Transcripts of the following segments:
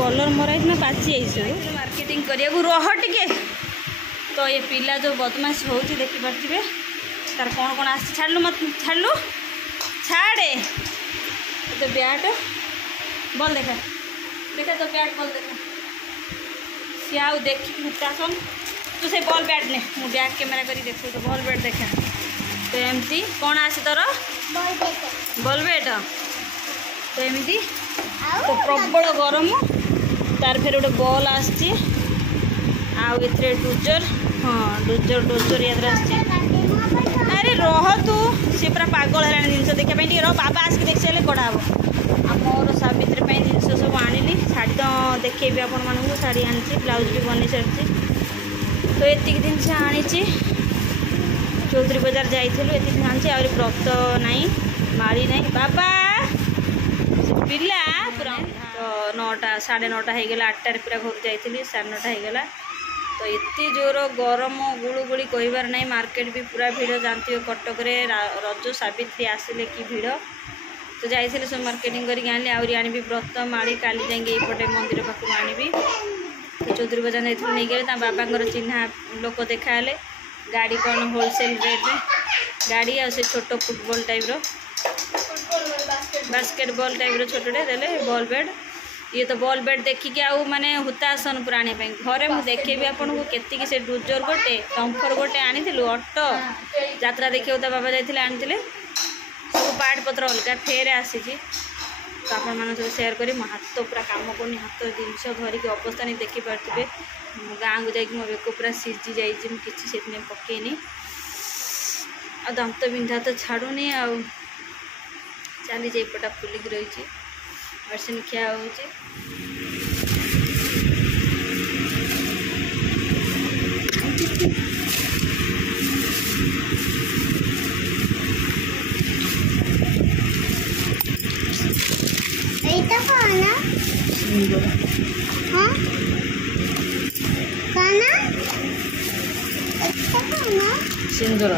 colour मरा ना पाची मार्केटिंग करिया रह टिके तो ये पिला जो बदमाश हो देखिपे तार कौन कौन आस छाड़लु मत छाड़लु छाड़े तो बैट बल देखा देखा तो बैट बल देखा सी आउ देखी हुतासन तू से बॉल बैट ने मु बैक कैमेरा करी देखो तो बॉल बैट देखा तो एमती कौन आसे तोर बॉल बैट तो एमती तो प्रबल गरम तार फिर गोटे बॉल आसी डुजर हाँ डुजर डुजर याद अरे रह तू सी पूरा पागल है जिन देखा रह बाबा आसिक देखी सारे कड़ा हम आ मोर सावित्री जिन सब आनिली शाढ़ी तो देखेबी आपण मानू शाढ़ी आनी ब्लाउज भी बनी सारी तो ये जिन आनी चौधरी बजार जाइलु ये आनी आ व्रत नाई माड़ी नाई बाबा पिला पूरा तो 9टा 9:30 हो गला 8टार पूरा घर जाइली 9:30 हो गला तो एत जोर गरम गुड़गुड़ी कहबार ना मार्केट भी पूरा भिड़ जानते हो कटक रज सावित्री आसिले कि भिड़ तो जाइए सब मार्केटिंग करके आनी आनी व्रत माड़ी काली जाए ये मंदिर पाक आनी तो चौधरी बजार नहीं गए बाबा चिन्हा लोक देखा गाड़ी कौन होलसेल रेट गाड़ी आ छोट फुटबॉल टाइप बास्केटबॉल टाइप छोटे देले बॉल बैट ये तो बॉल बैट देखिकी आउ माने हुतासन पुराने घरे मुझे देखेबी आपन को केतिकी से डुजर गोटे टम्फर गोटे आनी ऑटो यात्रा देखिए बाबा जाइए आनी सब पार्ट पत्र अलग फेर आसी तो आपण मान सब सेयार करी मो हाथ पूरा काम करनी हाथ जिनस धरिकी अवस्था नहीं देखिपे गाँ को जाकि मो बेक पूरा सिझी जाइए किसी से पकईनी आ दांत बिंधा तो छाड़ूनी आ चली जापटा फुलिक रही मेडिसिन खिया हो सिंदूर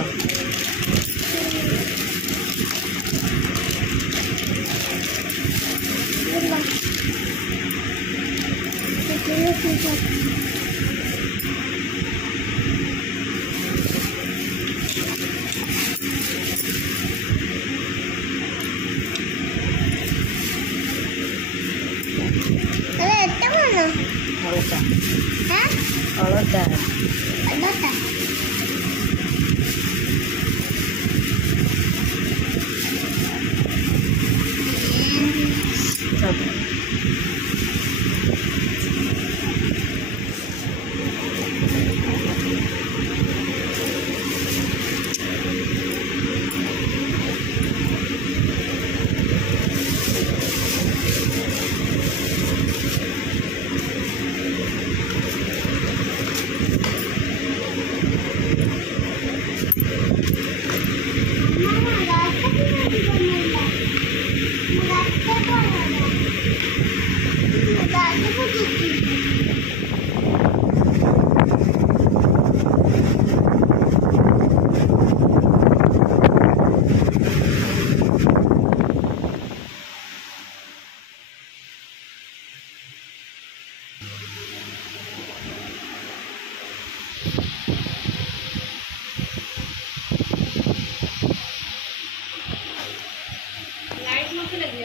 लगी